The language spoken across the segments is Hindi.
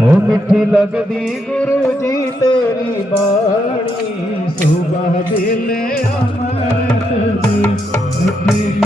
ਹੋ ਮਿੱਠੀ ਲੱਗਦੀ ਗੁਰੂ ਜੀ ਤੇਰੀ ਬਾਣੀ ਸੁਬਹ ਵੇਲੇ ਅਮਰਤ ਦੀ। ਮਿੱਠੀ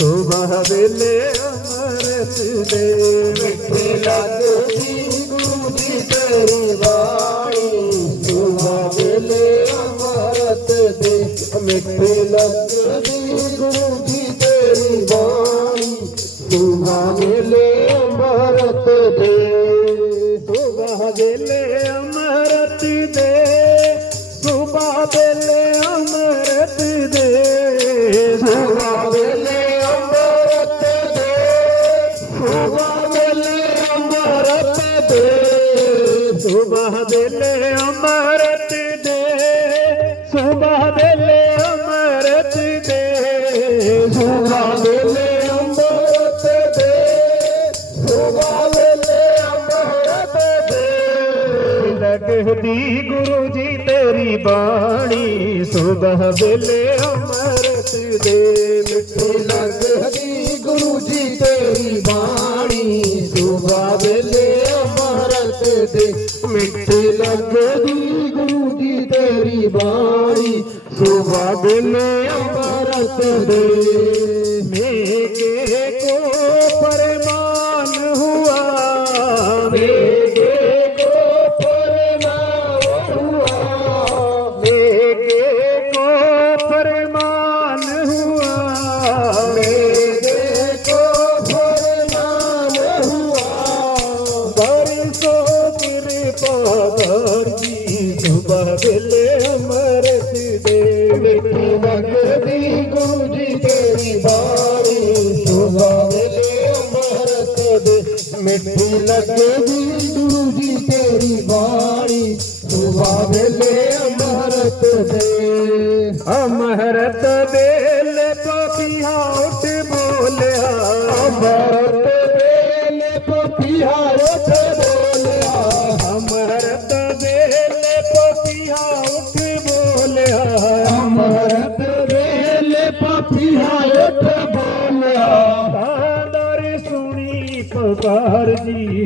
ਸੁਬਹ ਵੇਲੇ ਅੰਮ੍ਰਿਤ ਦੇ ਮਿੱਠੀ ਲੱਗਦੀ ਗੁਰੂ ਤੇਰੀ ਬਾਣੀ ਸੁਬਹ ਵੇਲੇ ਅੰਮ੍ਰਿਤ ਦੇ ਮਿੱਠੀ ਲੱਗਦੀ ਗੁਰੂ कहती गुरु जी तेरी बाणी सुबह बेले अमृत दे। मिठी लगती गुरु जी तेरी बाणी सुबह बेले अमृत दे। मिठी लगती गुरु जी तेरी बाणी सुबह बेले अमृत दे। मेरे ಬರಲೆ ಮರೆತಿದ್ದೇವೆ ಮಗದಿ ಗುರುಜಿ ತೇರಿ ಬಾರಿ ಸುಬಾರಲೆ ಮರತದೆ ಮಿಟ್ಟಿ ಲಗದಿ ಗುರುಜಿ ತೇರಿ ಬಾರಿ ಸುಬಾರಲೆ ಮರತದೆ ಅಮರತ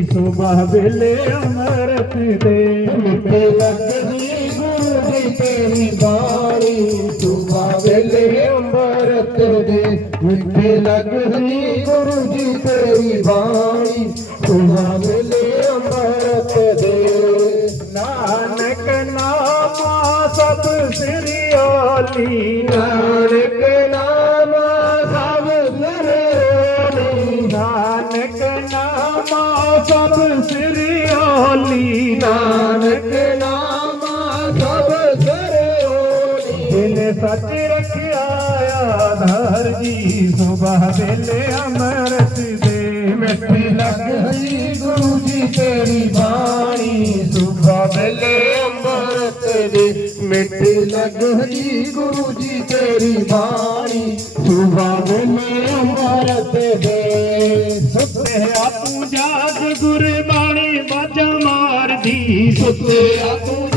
शोभा बेले अमृत दे गुरु जी तेरी बारी। शोभा बेले अमृत दे मिठे लगनी गुरु जी तेरी बारी। शोभा बेले अमृत दे नानक नाम सब सिरियाली नानक नाम सब सिरियाली ਨਾਨਕ ਨਾਮਾ ਸਭ ਸ੍ਰੀਆਲੀ ਨਾਨਕ ਨਾਮਾ ਸਭ ਸ੍ਰੀਆਲੀ ਜਿਨੇ ਸੱਚ ਰੱਖਿਆ, ਆਧਾਰ ਜੀ, ਸੁਬਹ ਵੇਲੇ ਅੰਮ੍ਰਿਤ ਦੇ ਮਿੱਠੀ ਲੱਗਦੀ ਗੁਰੂ ਜੀ ਤੇਰੀ ਬਾਣੀ, ਸੁਬਹ ਵੇਲੇ ਦੇ ਮਿੱਠੀ ਲੱਗਦੀ ਗੁਰੂ ਜੀ ਤੇਰੀ ਬਾਣੀ। ਸੁਬਹ ਵੇਲੇ ਅੰਮ੍ਰਿਤ ਦੇ। ਸੁੱਤਿਆ ਤੂੰ ਜਾਗ ਗੁਰਬਾਣੀ ਬਾਜਾ ਮਾਰਦੀ। ਸੁੱਤਿਆ ਤੂੰ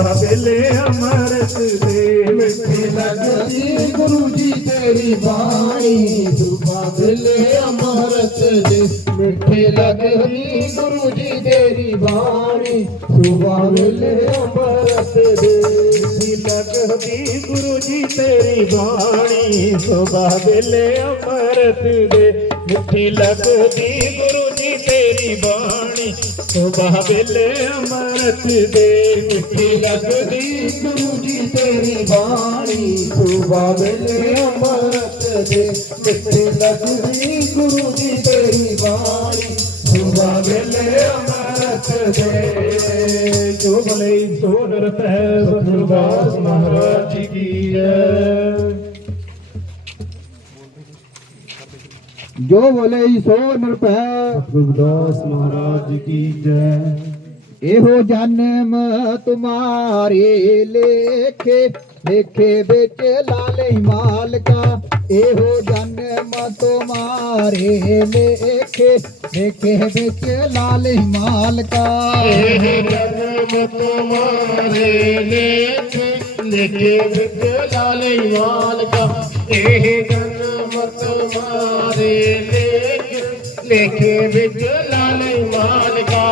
ਵੇਲੇ ਅੰਮ੍ਰਿਤ ਦੇ ਮਿੱਠੀ ਲੱਗਦੀ ਗੁਰੂ ਜੀ ਤੇਰੀ ਬਾਣੀ ਸੁਭਾ ਵੇਲੇ ਅੰਮ੍ਰਿਤ ਦੇ। ਮਿੱਠੀ ਲੱਗਦੀ ਗੁਰੂ ਜੀ ਤੇਰੀ ਬਾਣੀ ਸੁਭਾ ਵੇਲੇ ਅੰਮ੍ਰਿਤ ਦੇ। ਮਿੱਠੀ ਲੱਗਦੀ ਗੁਰੂ ਜੀ ਤੇਰੀ ਬਾਣੀ ਸੁਬਾ ਵੇਲੇ ਅੰਮ੍ਰਿਤ ਦੇ। ਮਿੱਠੀ ਲੱਗਦੀ ਗੁਰੂ ਤੇਰੀ ਬਾਣੀ ਸੁਬਾ ਵੇਲੇ ਅੰਮ੍ਰਿਤ ਦੇ ਮਿੱਠੀ ਲੱਗਦੀ ਗੁਰੂ ਜੀ ਤੇਰੀ ਬਾਣੀ ਸੁਭਾ ਵੇਲੇ ਅੰਮ੍ਰਿਤ ਦੇ ਮਿੱਠੀ ਲੱਗਦੀ ਗੁਰੂ ਜੀ ਤੇਰੀ ਬਾਣੀ ਸੁਭਾ ਵੇਲੇ ਅੰਮ੍ਰਿਤ ਦੇ। ਜੋ ਭਲੇ ਸੋ ਹੈ ਸਤਿਗੁਰਦਾਸ ਮਹਾਰਾਜ ਜੀ ਕੀ जो बोले सो नृप है। रघुदास महाराज की जय। एहो जन्म तुम्हारे लेखे लेखे बेच लाल हिमाल का। एहो जन्म तुम्हारे लेखे लेखे बेच लाल हिमाल का। एहो जन्म तुम्हारे लेखे लेखे बेच लाल हिमाल का। एहो जन्म ਜਨਮ ਤੁਮਾਰੇ ਲੇਖ ਲਿਖੇ ਵਿੱਚ ਲਾਲੇ ਮਾਲਕਾ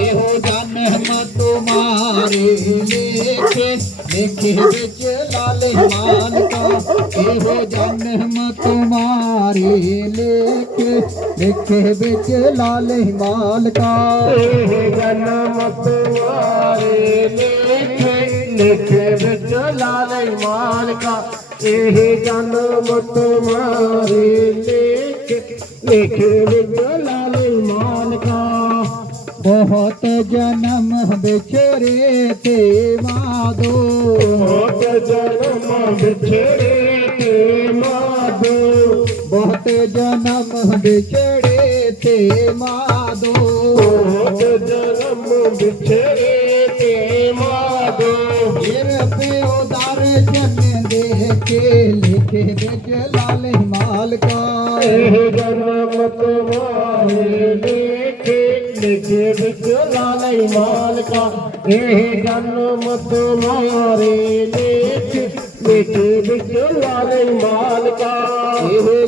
ਇਹੋ ਜਨਮ ਤੁਮਾਰੇ ਲੇਖੇ ਲੇਖੇ ਵਿੱਚ ਲਾਲੇ ਮਾਲਕਾ ਇਹੋ ਜਨਮ ਤੁਮਾਰੇ ਲੇਖੇ ਲੇਖੇ ਵਿੱਚ ਲਾਲੇ ਮਾਲਕਾ ਇਹ ਜਨਮ ਤੁਮਾਰੇ ਲਿਖੇ ਲਿਖੇ ਵਿੱਚ ਲਾਲੇ ਮਾਲਕਾ ਇਹ ਜਨਮ ਤੁਮਾਰੇ ਲਿਖੇ ਲਿਖੇ ਵਿੱਚ ਲਾਲੇ लाल बहुत जन्म बिछड़े थे माधो बहुत जन्म बिछड़े थे माधो बहुत जन्म बिछड़े थे माधो बहुत जन्म बिछड़े थे माधो गिर पे उदार जन के लिखे दे जलाल माल का જનમત માલકા એ જન્મ તમારે દેખ बेटे बिकलाने माल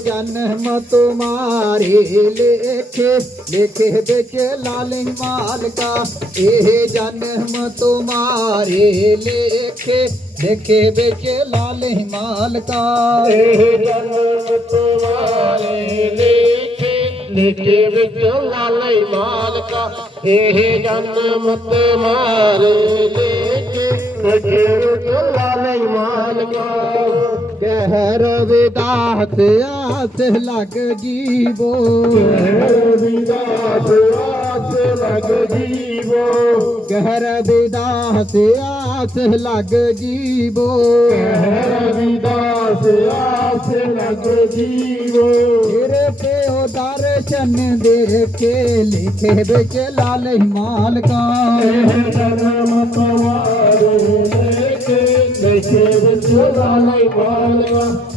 जन्म तुम्हारे लेखे लेखे देखे लाल माल का ये जन्म मारे लेखे देखे बेचे लाल मालका का ये जन्म तुम्हारे लेखे लेखे बेचे लाल मालका ये जन्म मारे लेखे रविदास आस लग जीवो रविदास लग कह रविदास आस लग जीवो रविदास आस लग जीवो तेरे प्यो दर्शन देखे के लिखे बिच लाल लिखे बिच लाल हिमाल का।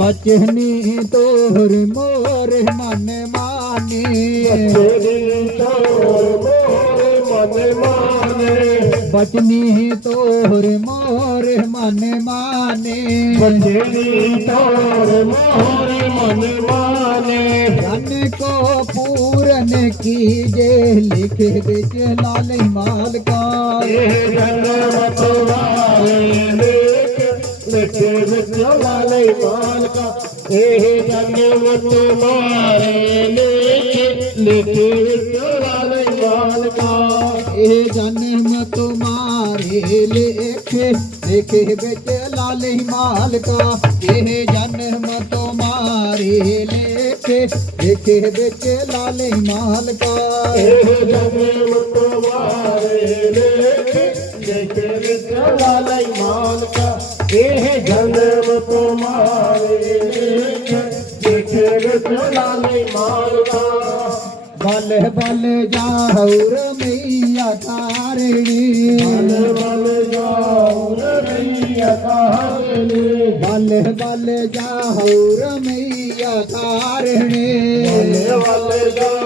बचनी तोर मोर मन मानी। बचनी तोर मोर मन माने। तोर मोर मन माने धन को पूरन कीजे, लिख दे लाल मालका वाले माल का एहे धन्यवत मारे लेके लेके वाले माल का। एहे धन्यवत मारे लेके लेके बेटे लाले माल का। एहे जन्मत मारे लेके लेके बेटे लाले माल का। एहे जन्मत मारे लेके लेके बेटे लाले माल का। એ જન્મ તો મારે મારતા ભલે ભલે જાહુર મૈયા તારણી ભલે ભલે જાહુર મૈયા તારણી ભલે ભલે જાહુર મૈયા તારણી ભલે ભલે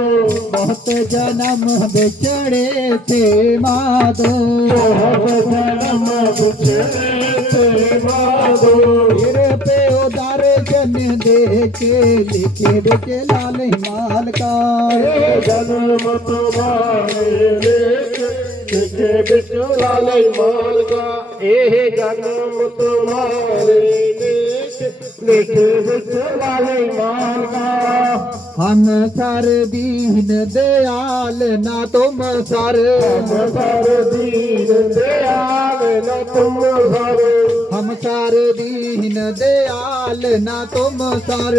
बहुत जन्म बिछड़े थे माधो बहुत जन्म बिछड़े थे माधो फिर पे उदार जन देखे, लिखे बेटे लाल माल का। जन्म तुम्हारे बिचो लाल माल का ए जन्म तो लिखे बिचो लाल हम सर दीन दयाल ना तुम सर। सर दीन दयाल ना तुम सर। हम सर दीन दयाल ना तुम सर।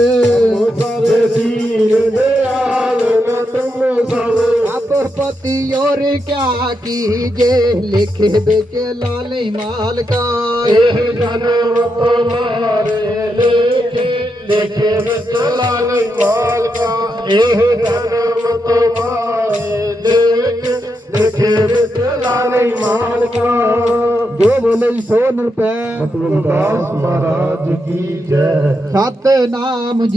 सर दीन दयाल ना तुम सर। आप पति और क्या कीजे? लिखे बेचे लाल माल का। तुम्हारे तो ਵਿੱਚ ਲਾਲੇ ਮਾਲਕਾ ਇਹ ਜਨਮ ਤੁਮਾਰੇ ਲੇਖੇ ਲਿਖੇ ਵਿੱਚ ਲਾਲੇ ਮਾਲਕਾ ਜੋ। ਬੋਲੇ ਸੋ ਨਿਰਪੈ ਮਤਲਬ ਦਾਸ ਮਹਾਰਾਜ ਕੀ ਜੈ ਸਤ ਨਾਮ